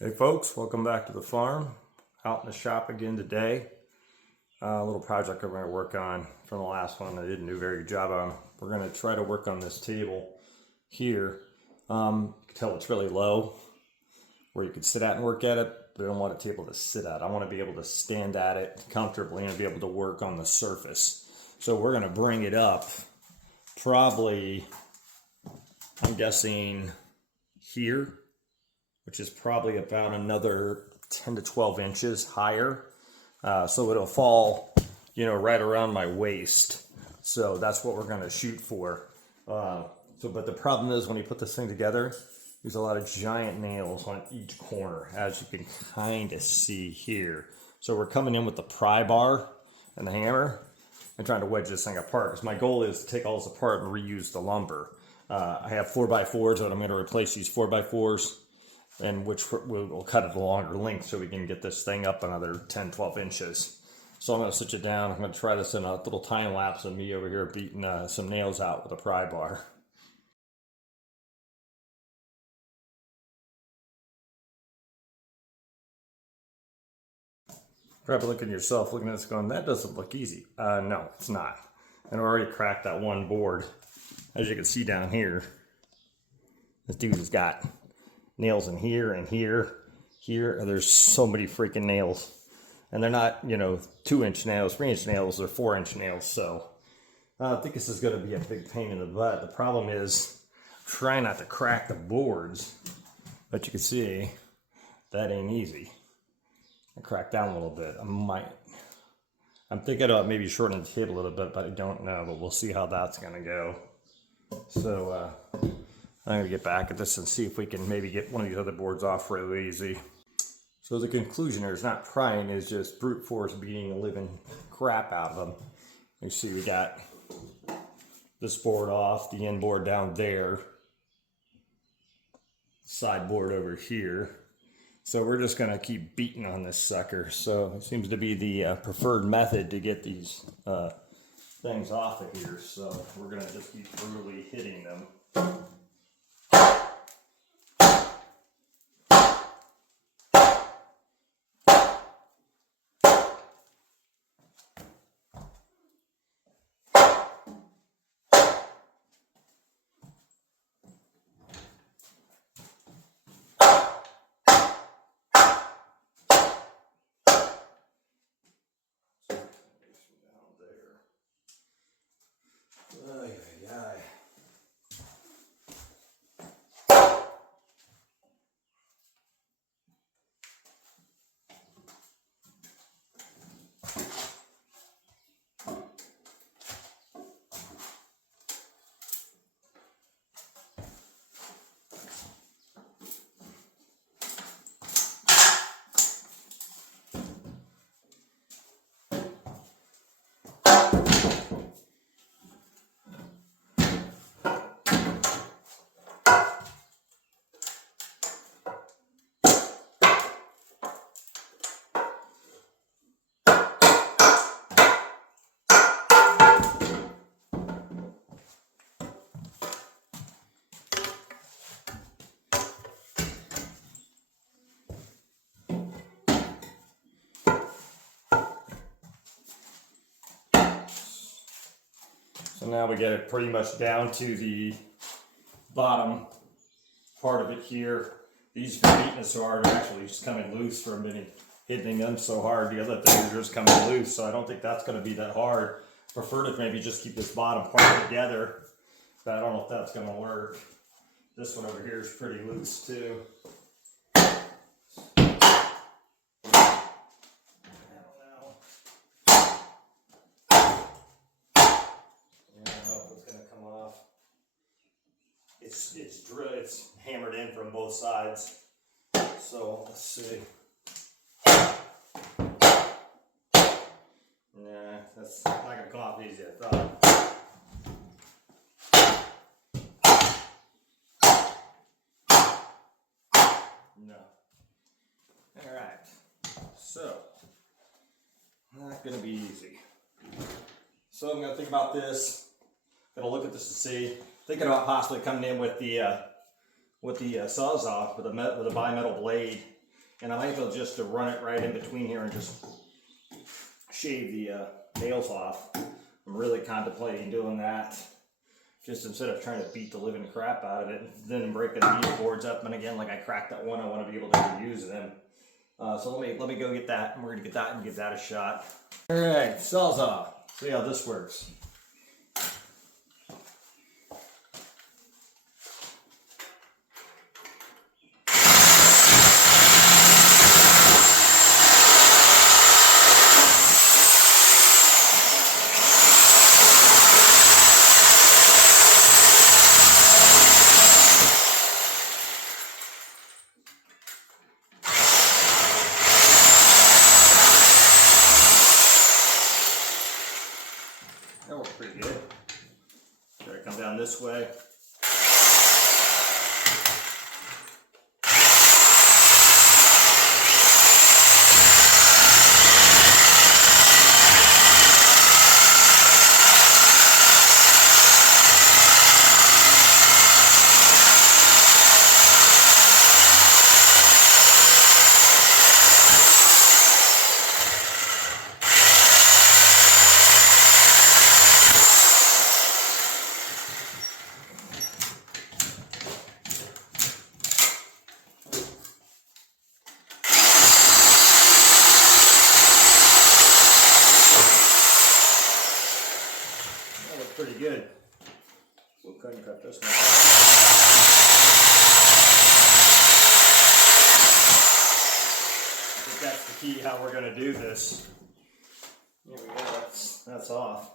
Hey folks, welcome back to the farm. Out in the shop again today. A little project we're going to work on from the last one I didn't do a very good job on. We're going to try to work on this table here. You can tell it's really low where you can sit at and work at it, but I don't want a table to sit at. I want to be able to stand at it comfortably and be able to work on the surface. So we're going to bring it up probably, I'm guessing here, which is probably about another 10 to 12 inches higher. So it'll fall, right around my waist. So that's what we're going to shoot for. But the problem is when you put this thing together, there's a lot of giant nails on each corner, as you can kind of see here. So we're coming in with the pry bar and the hammer and trying to wedge this thing apart. Because my goal is to take all this apart and reuse the lumber. I have 4x4s, but I'm going to replace these 4x4s. And which we'll cut it a longer length so we can get this thing up another 10, 12 inches. So I'm going to switch it down. I'm going to try this in a little time lapse of me over here beating some nails out with a pry bar. Probably looking at yourself, looking at this going, that doesn't look easy. No, it's not. And I already cracked that one board. As you can see down here, this dude has got nails in here and here, here. There's so many freaking nails. And they're not, 2-inch nails, 3-inch nails, they're 4-inch nails. So I think this is going to be a big pain in the butt. The problem is try not to crack the boards. But you can see that ain't easy. I cracked down a little bit. I'm thinking about maybe shortening the table a little bit, but I don't know. But we'll see how that's going to go. So I'm going to get back at this and see if we can maybe get one of these other boards off really easy. So the conclusion here is not prying, is just brute force beating the living crap out of them. You see we got this board off, the end board down there, sideboard over here. So we're just going to keep beating on this sucker. So it seems to be the preferred method to get these things off of here. So we're going to just keep brutally hitting them. So now we get it pretty much down to the bottom part of it here. These beating it so hard are actually just coming loose from hitting them so hard. The other things are just coming loose, so I don't think that's going to be that hard. Prefer to maybe just keep this bottom part together, but I don't know if that's going to work. This one over here is pretty loose too. It's hammered in from both sides. So let's see. Nah, that's not gonna come off easy, I thought. No. Alright. So not gonna be easy. So I'm gonna think about this. Gonna look at this and see. Thinking about possibly coming in with the Sawzall with a bimetal blade And I might as well just to run it right in between here and just shave the nails off. I'm really contemplating doing that, just instead of trying to beat the living crap out of it, then breaking these boards up. And again, like I cracked that one, I want to be able to reuse them. So let me go get that, and we're gonna get that and give that a shot. All right, Sawzall. See how this works. That works pretty good. Try to come down this way. Pretty good. We'll cut this one. I think that's the key how we're going to do this. There we go. That's off.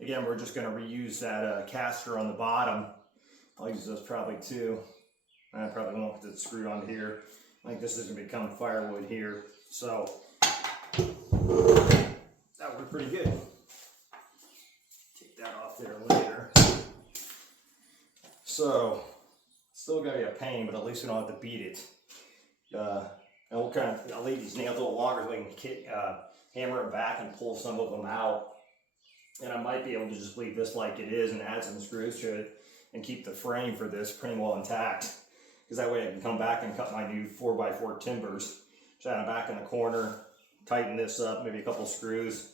Again, we're just going to reuse that caster on the bottom. I'll use this probably too. I probably won't because it's screwed on here. I think this is going to become firewood here. So that worked pretty good. That off there later. So, still gonna be a pain, but at least we don't have to beat it. And we'll I'll leave these nails a little longer so we can hammer it back and pull some of them out. And I might be able to just leave this like it is and add some screws to it and keep the frame for this pretty well intact. Because that way I can come back and cut my new 4x4 timbers, shine it back in the corner, tighten this up, maybe a couple screws,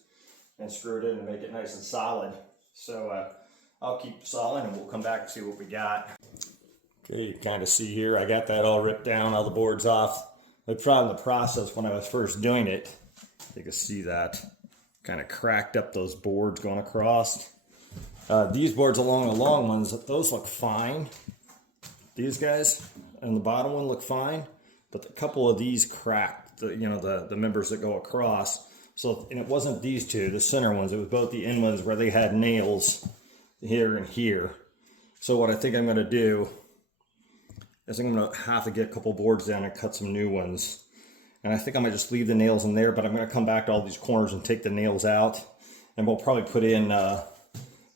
and screw it in and make it nice and solid. So I'll keep sawing and we'll come back and see what we got. Okay, you can kind of see here, I got that all ripped down, all the boards off. The problem in the process when I was first doing it, you can see that, kind of cracked up those boards going across. These boards along the long ones, those look fine. These guys and the bottom one look fine, but a couple of these cracked, the members that go across. So, and it wasn't these two, the center ones, it was both the end ones where they had nails here and here. So what I think I'm gonna do is I'm gonna have to get a couple boards down and cut some new ones. And I think I might just leave the nails in there, but I'm gonna come back to all these corners and take the nails out. And we'll probably put in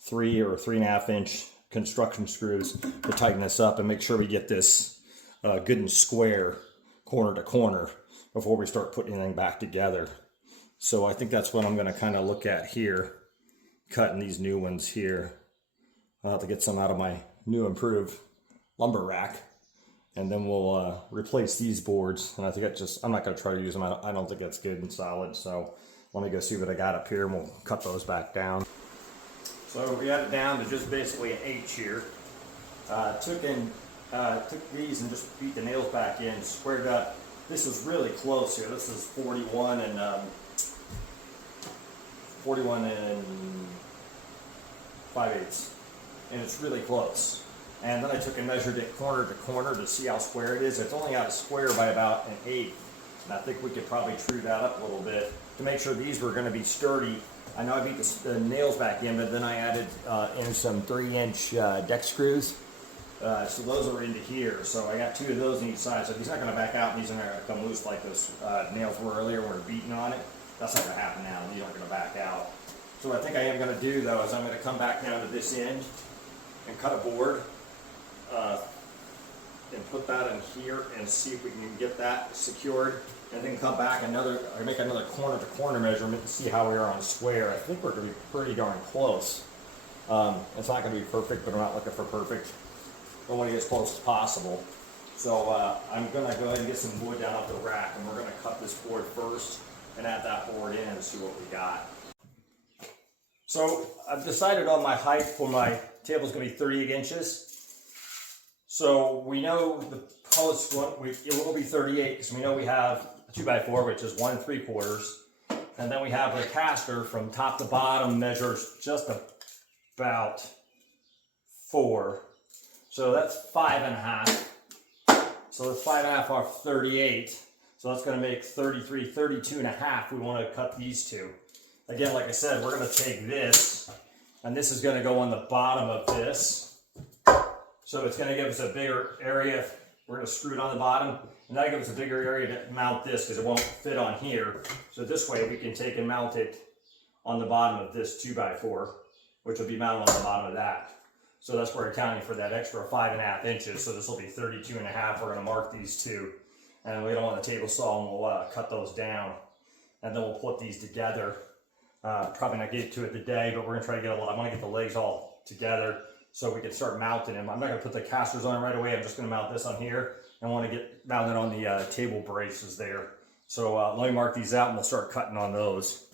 3 or 3.5 inch construction screws to tighten this up and make sure we get this good and square corner to corner before we start putting anything back together. So I think that's what I'm going to kind of look at here, cutting these new ones here. I'll have to get some out of my new improved lumber rack, and then we'll replace these boards. And I think I'm not going to try to use them. I don't think that's good and solid. So let me go see what I got up here and we'll cut those back down. So we got it down to just basically an H here. Took these and just beat the nails back in, squared up. This is really close here. This is 41 and 5/8, and it's really close. And then I took and measured it corner to corner to see how square it is. It's only out of square by about 1/8, and I think we could probably true that up a little bit to make sure these were going to be sturdy. I know I beat the nails back in, but then I added in some 3-inch deck screws. So those are into here. So I got 2 of those on each side. So these are not going to back out and these are not going to come loose like those nails were earlier when we were beating on it. That's not going to happen now. These aren't going to back out. So what I think I am going to do though is I'm going to come back down to this end and cut a board and put that in here and see if we can get that secured. And then come back make another corner to corner measurement and see how we are on square. I think we're going to be pretty darn close. It's not going to be perfect, but I'm not looking for perfect. I want to get as close as possible. So I'm gonna go ahead and get some wood down off the rack, and we're gonna cut this board first and add that board in and see what we got. So I've decided on my height for my table is gonna be 38 inches. So we know the post it will be 38 because we know we have a 2x4, which is 1 3/4, and then we have the caster from top to bottom measures just about 4. So that's 5.5. So that's 5.5 off 38. So that's going to make 33, 32.5. We want to cut these two. Again, like I said, we're going to take this, and this is going to go on the bottom of this. So it's going to give us a bigger area. We're going to screw it on the bottom, and that'll give us a bigger area to mount this because it won't fit on here. So this way we can take and mount it on the bottom of this 2x4, which will be mounted on the bottom of that. So that's where we're accounting for that extra 5.5 inches. So this will be 32.5. We're going to mark these two, and we don't want the table saw, and we'll cut those down, and then we'll put these together. Probably not get to it today, but we're going to try to get I want to get the legs all together so we can start mounting them. I'm not going to put the casters on right away. I'm just going to mount this on here, and want to get mounted on the table braces there. So let me mark these out, and we'll start cutting on those.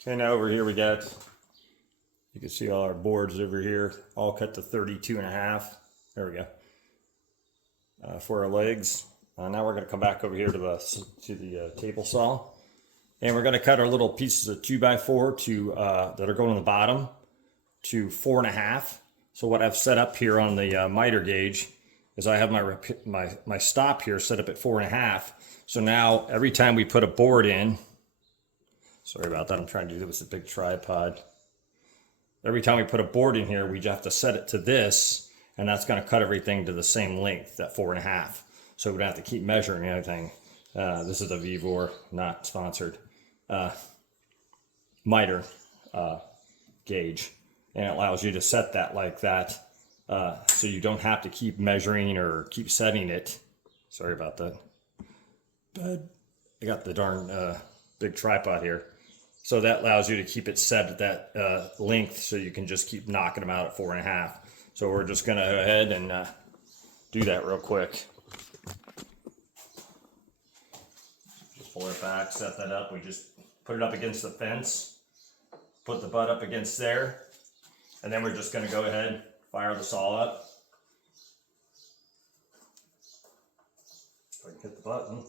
Okay, now over here we got, you can see all our boards over here, all cut to 32.5. There we go. For our legs. Now we're going to come back over here to the table saw, and we're going to cut our little pieces of 2x4 to that are going on the bottom to 4.5. So what I've set up here on the miter gauge is I have my stop here set up at 4.5. So now every time we put a board in, sorry about that, I'm trying to do this with a big tripod. Every time we put a board in here, we just have to set it to this, and that's going to cut everything to the same length, that 4.5. So we don't have to keep measuring anything. This is a Vevor, not sponsored, miter gauge, and it allows you to set that like that, so you don't have to keep measuring or keep setting it. Sorry about that. But I got the darn big tripod here. So that allows you to keep it set at that length, so you can just keep knocking them out at 4.5. So we're just gonna go ahead and do that real quick. Just pull it back, set that up. We just put it up against the fence, put the butt up against there, and then we're just gonna go ahead, fire the saw up. If I can hit the button.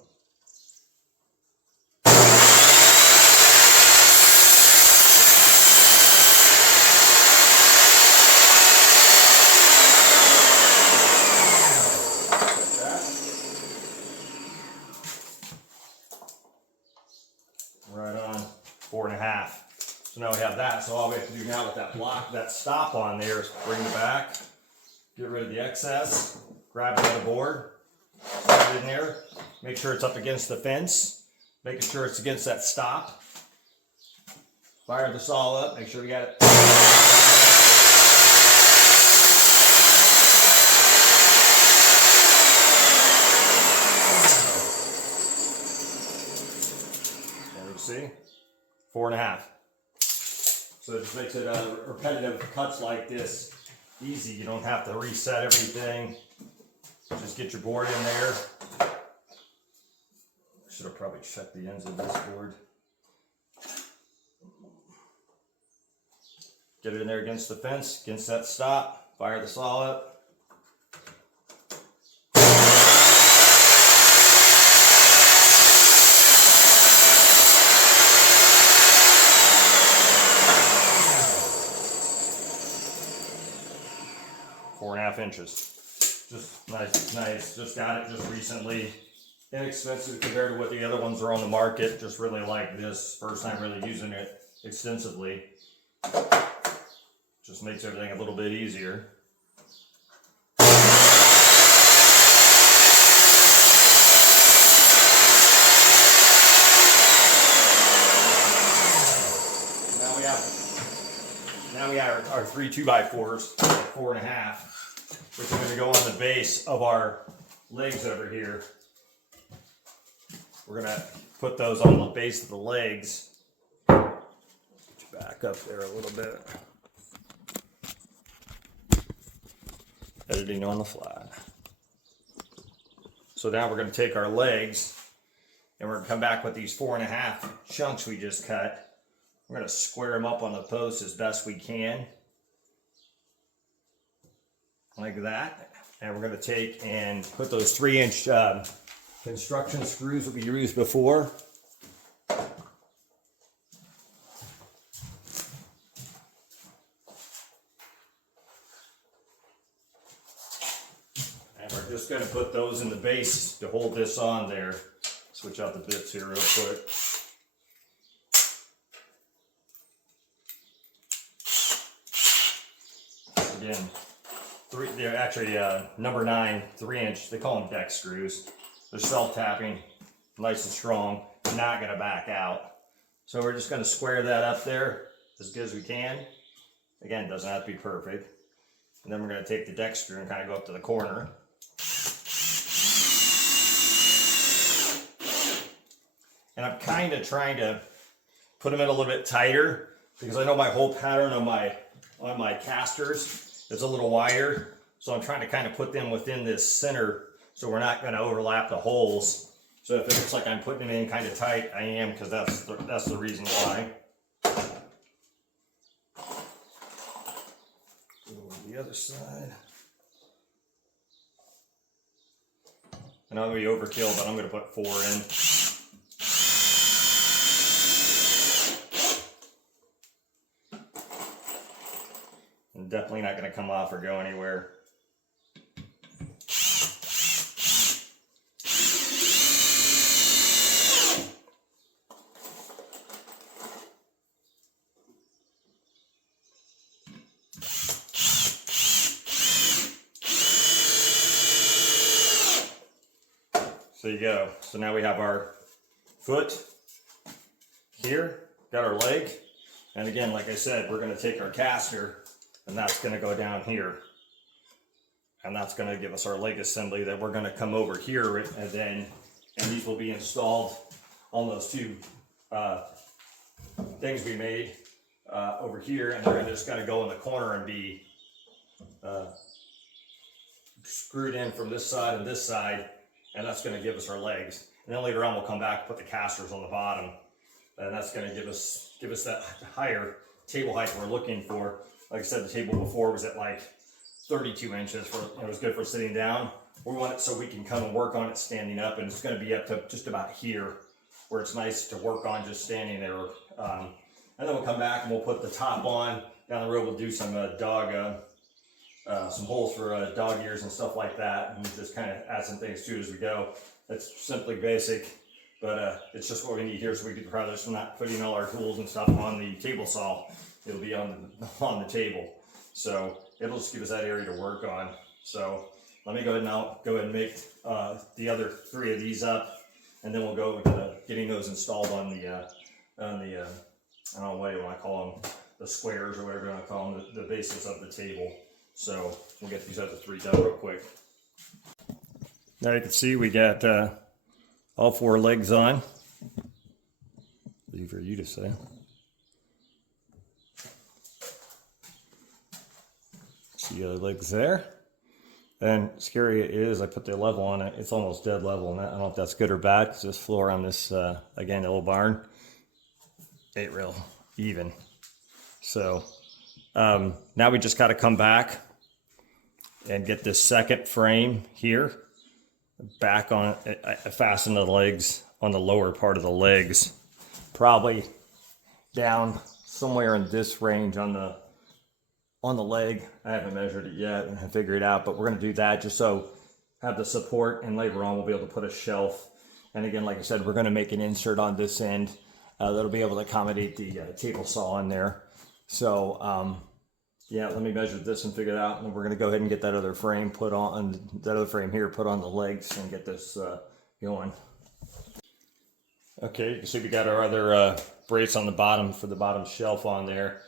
Right on, 4.5. So now we have that. So all we have to do now with that block, that stop on there, is bring it back, get rid of the excess, grab another board, put it in there, make sure it's up against the fence, making sure it's against that stop. Fire the saw up, make sure we got it. See, 4.5. So it just makes it repetitive cuts like this easy. You don't have to reset everything. Just get your board in there. Should have probably checked the ends of this board. Get it in there against the fence, against that stop. Fire the saw up. Four and a half inches. Just nice. Just got it just recently. Inexpensive compared to what the other ones are on the market. Just really like this. First time really using it extensively. Just makes everything a little bit easier. Now we have our 3 2x4s, 4.5, which are going to go on the base of our legs over here. We're going to put those on the base of the legs. Back up there a little bit. Editing on the fly. So now we're going to take our legs and we're going to come back with these 4.5 chunks we just cut. We're going to square them up on the post as best we can, like that. And we're going to take and put those 3-inch construction screws that we used before. And we're just going to put those in the base to hold this on there. Switch out the bits here real quick. Again, they're actually number 9 3-inch. They call them deck screws. They're self-tapping, nice and strong, not going to back out. So we're just going to square that up there as good as we can. Again, it doesn't have to be perfect. And then we're going to take the deck screw and kind of go up to the corner. And I'm kind of trying to put them in a little bit tighter because I know my whole pattern on my casters is a little wider. So I'm trying to kind of put them within this center so we're not going to overlap the holes. So if it looks like I'm putting them in kind of tight, I am, because that's the reason why. Go to the other side. And I'm going to be overkill, but I'm going to put 4 in. And definitely not going to come off or go anywhere. So you go. So now we have our foot here, got our leg, and again, like I said, we're going to take our caster, and that's going to go down here, and that's going to give us our leg assembly that we're going to come over here, and these will be installed on those 2 things we made over here, and they're just going to go in the corner and be screwed in from this side and this side. And that's going to give us our legs. And then later on we'll come back and put the casters on the bottom. And that's going to give us that higher table height we're looking for. Like I said, the table before was at like 32 inches. It was good for sitting down. We want it so we can come and work on it standing up. And it's going to be up to just about here where it's nice to work on just standing there. And then we'll come back and we'll put the top on. Down the road we'll do some some holes for dog ears and stuff like that, and just kind of add some things to it as we go. It's simply basic, but it's just what we need here so we can probably just not putting all our tools and stuff on the table saw. It'll be on the table, so it'll just give us that area to work on. So let me go ahead and make the other 3 of these up, and then we'll go to getting those installed on the I don't know what you want to call them, the squares or whatever you want to call them, the bases of the table. So we'll get these other 3 done real quick. Now you can see we got all 4 legs on. Leave for you to say. See the other legs there. And scary it is, I put the level on it. It's almost dead level, and I don't know if that's good or bad because this floor on this, again, the old barn, ain't real even. So now we just got to come back and get this second frame here back on it. I fasten the legs on the lower part of the legs, probably down somewhere in this range on the leg. I haven't measured it yet and figure it out, but we're going to do that just so have the support, and later on we'll be able to put a shelf. And again, like I said, we're going to make an insert on this end that'll be able to accommodate the table saw in there. So yeah, let me measure this and figure it out, and we're going to go ahead and get that other frame put on, that other frame here put on the legs and get this going. Okay, you can see we got our other brace on the bottom for the bottom shelf on there.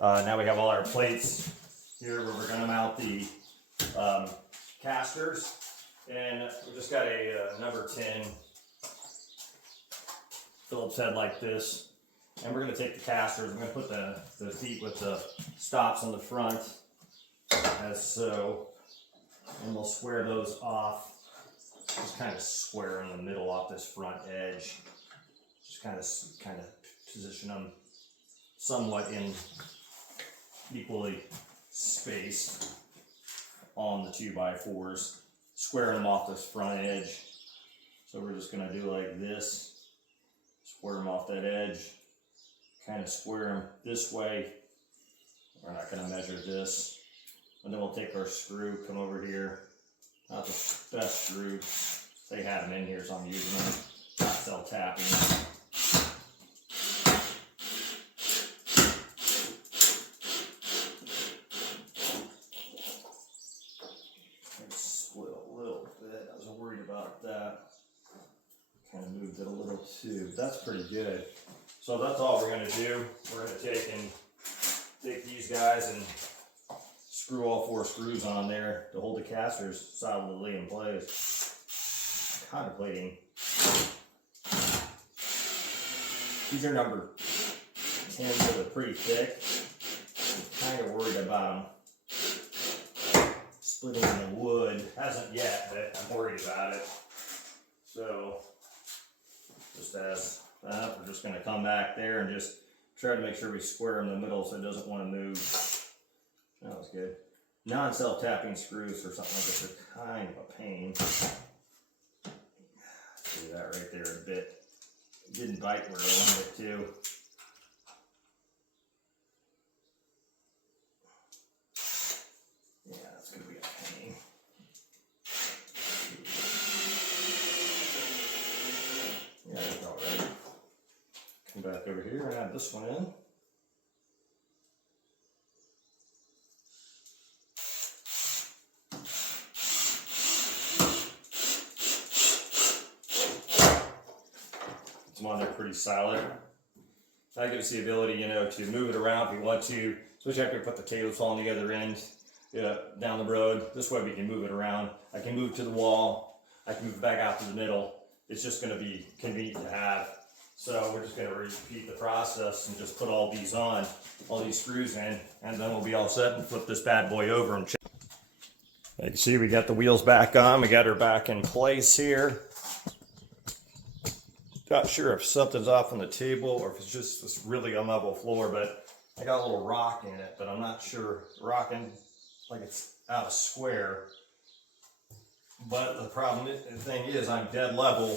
Now we have all our plates here where we're going to mount the casters, and we just got a number 10 Phillips head like this. And we're going to take the casters, we're going to put the feet with the stops on the front, as so, and we'll square those off just kind of square in the middle off this front edge. Just kind of position them somewhat in equally spaced on the 2x4s, squaring them off this front edge. So we're just going to do like this, square them off that edge, kind of square them this way. We're not going to measure this. And then we'll take our screw, come over here. Not the best screws. They had them in here, so I'm using them. Not self-tapping. Split a little bit. I was worried about that. Kind of moved it a little too. That's pretty good. So that's all we're going to do. We're going to take these guys and screw all 4 screws on there to hold the casters solidly in place. I'm contemplating. These are number 10s that are pretty thick. I'm kind of worried about them splitting the wood. Hasn't yet, but I'm worried about it. So just as that, we're just going to come back there and just try to make sure we square in the middle so it doesn't want to move. That was good. Non-self-tapping screws or something like this are kind of a pain. Do that right there a bit. It didn't bite where I wanted it to. Yeah, that's going to be a pain. Yeah, that's all right. Come back over here and add this one in. On there pretty solid. That gives us the ability, you know, to move it around if we want to, especially after we put the tables on the other end, down the road. This way we can move it around. I can move to the wall. I can move it back out to the middle. It's just going to be convenient to have. So we're just going to repeat the process and just put all these on, all these screws in, and then we'll be all set and flip this bad boy over and check. You can see we got the wheels back on. We got her back in place here. Not sure if something's off on the table or if it's just this really unlevel floor, but I got a little rock in it, but I'm not sure. Rocking like it's out of square. But the thing is I'm dead level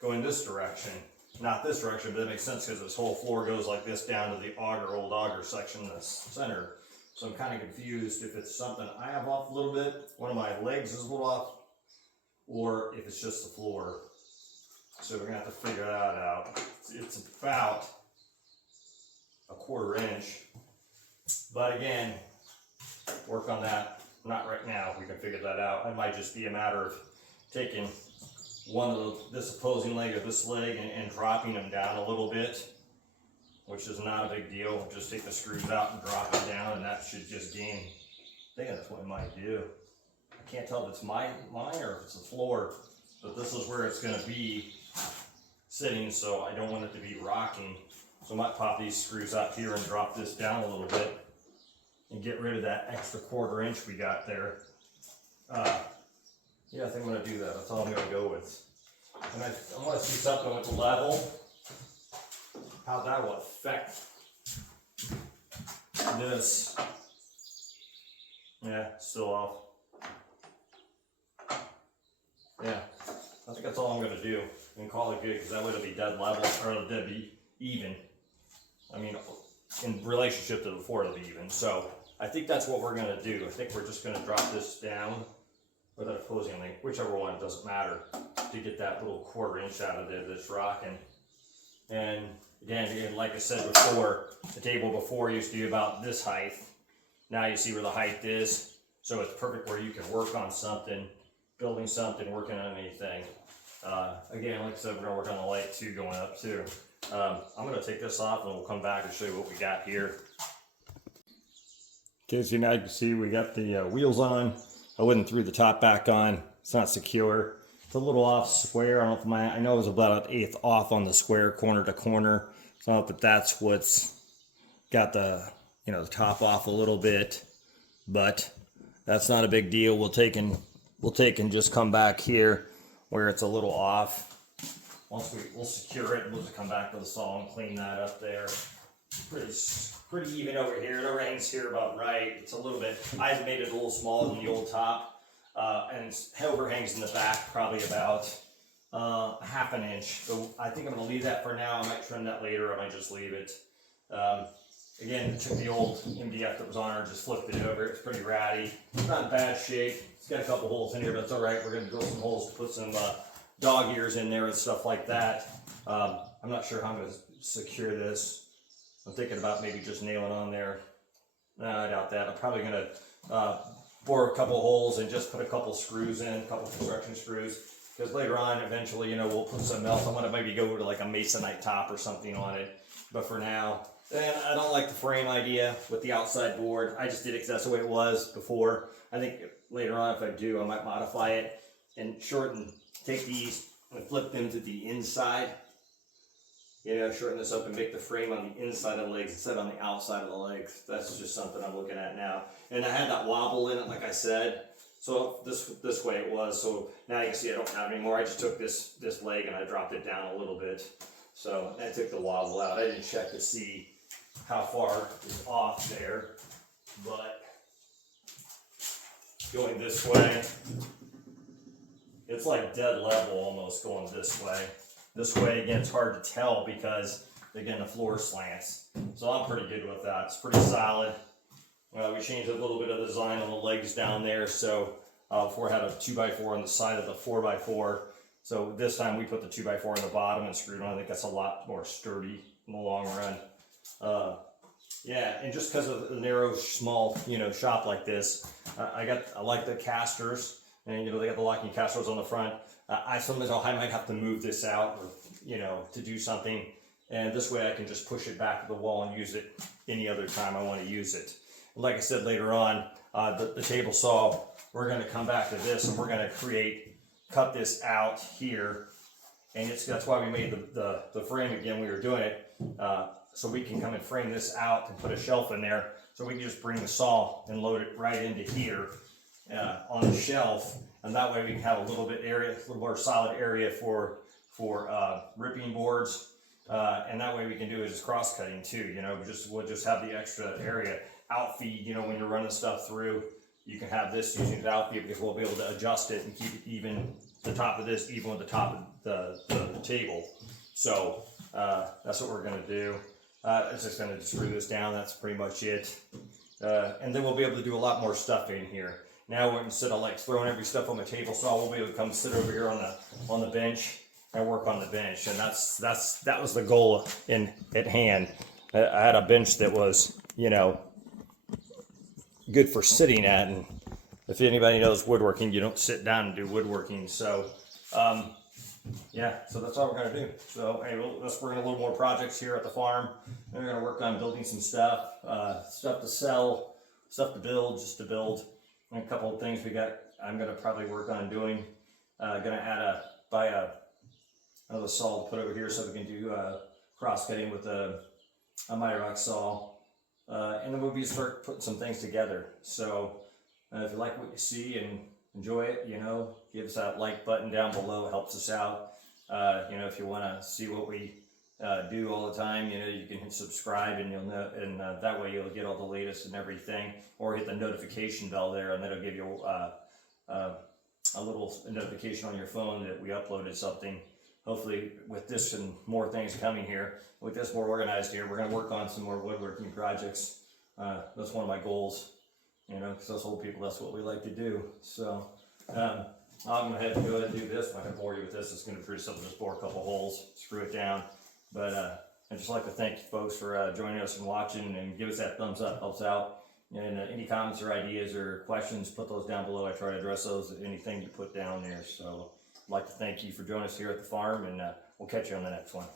going this direction. Not this direction, but that makes sense because this whole floor goes like this down to the old auger section in the center. So I'm kind of confused if it's something I have off a little bit, one of my legs is a little off, or if it's just the floor. So we're going to have to figure that out. It's about a 1/4 inch. But again, work on that. Not right now. We can figure that out. It might just be a matter of taking this opposing leg or this leg and dropping them down a little bit, which is not a big deal. Just take the screws out and drop it down, and that should just gain. I think that's what I might do. I can't tell if it's mine or if it's the floor, but this is where it's going to be sitting, so I don't want it to be rocking. So I might pop these screws out here and drop this down a little bit and get rid of that extra 1/4 inch we got there. Yeah, I think I'm going to do that. That's all I'm going to go with. And I want to see something with the level, how that will affect this. Yeah, still off. Yeah, I think that's all I'm going to do and call it good, because that way it'll be dead level, or it'll be even. I mean, in relationship to the floor, it'll be even. So I think that's what we're going to do. I think we're just going to drop this down, or that opposing link, whichever one, it doesn't matter, to get that little 1/4 inch out of there that's rocking. And again, like I said before, the table before used to be about this height. Now you see where the height is, so it's perfect where you can work on something, building something, working on anything. Again, like I said, we're going to work on the light too, going up too. I'm going to take this off and we'll come back and show you what we got here. Okay, so now you can see we got the wheels on. I went and threw the top back on. It's not secure. It's a little off square. I know it was about 1/8 off on the square, corner to corner. So I don't know if that's what's got the, the top off a little bit, but that's not a big deal. We'll take and just come back here where it's a little off. Once we'll secure it, we'll just come back to the saw and clean that up there. Pretty even over here. It overhangs here about right. It's a little bit, I made it a little smaller than the old top. And it overhangs in the back probably about half an inch. So I think I'm going to leave that for now. I might trim that later. I might just leave it. Again, I took the old MDF that was on her, just flipped it over. It's pretty ratty. It's not in bad shape. It's got a couple holes in here, but it's all right. We're going to drill some holes to put some dog ears in there and stuff like that. I'm not sure how I'm going to secure this. I'm thinking about maybe just nailing on there. No, I doubt that. I'm probably going to bore a couple holes and just put a couple screws in, a couple construction screws. Because later on, eventually, you know, we'll put something else. I want to maybe go to like a masonite top or something on it. But for now, and I don't like the frame idea with the outside board. I just did it because that's the way it was before. I think later on, if I do, I might modify it and shorten, take these and flip them to the inside. You know, shorten this up and make the frame on the inside of the legs instead of on the outside of the legs. That's just something I'm looking at now. And I had that wobble in it, like I said. So this way it was. So now you can see I don't have it anymore. I just took this leg and I dropped it down a little bit. So I took the wobble out. I didn't check to see how far it's off there, but going this way, it's like dead level almost going this way. This way, again, it's hard to tell because, again, the floor slants. So I'm pretty good with that. It's pretty solid. We changed a little bit of the design on the legs down there. So before I had a 2x4 on the side of the 4x4. So this time we put the 2x4 on the bottom and screwed on. I think that's a lot more sturdy in the long run. Yeah, and just because of the narrow, small, you know, shop like this, I like the casters, and you know they got the locking casters on the front. Sometimes I might have to move this out, or you know, to do something, and this way I can just push it back to the wall and use it any other time I want to use it. Like I said later on, the table saw, we're going to come back to this, and we're going to cut this out here, and that's why we made the frame again. We were doing it. So we can come and frame this out and put a shelf in there. So we can just bring the saw and load it right into here on the shelf. And that way we can have a little more solid area for ripping boards. And that way we can do it as cross cutting too. You know, we'll just have the extra area. Outfeed, you know, when you're running stuff through, you can have this using the outfeed because we'll be able to adjust it and keep it even, the top of this even with the top of the table. So that's what we're going to do. It's just going to screw this down. That's pretty much it. And then we'll be able to do a lot more stuff in here. Now instead of like throwing every stuff on the table saw, we'll be able to come sit over here on the bench and work on the bench. And that was the goal at hand. I had a bench that was, you know, good for sitting at. And if anybody knows woodworking, you don't sit down and do woodworking. So yeah, so that's all we're going to do. So hey, let's work on a little more projects here at the farm. And we're going to work on building some stuff, stuff to sell, stuff to build, just to build. And a couple of things I'm going to probably work on doing. Going to buy another saw to put over here so we can do cross cutting with a Miterox saw. And then we'll start putting some things together. So if you like what you see and enjoy it, you know, give us that like button down below. It helps us out. You know, if you want to see what we do all the time, you know, you can hit subscribe and you'll know, and that way you'll get all the latest and everything. Or hit the notification bell there, and that'll give you a little notification on your phone that we uploaded something. Hopefully, with this and more things coming here, with this more organized here, we're going to work on some more woodworking projects. That's one of my goals. You know, because us old people, that's what we like to do. So, I'm going to go ahead and do this. I'm not going to bore you with this. It's going to be pretty simple. Just bore a couple holes, screw it down. But I'd just like to thank you folks for joining us and watching, and give us that thumbs up. Helps out. And any comments or ideas or questions, put those down below. I try to address those, anything you put down there. So I'd like to thank you for joining us here at the farm, and we'll catch you on the next one.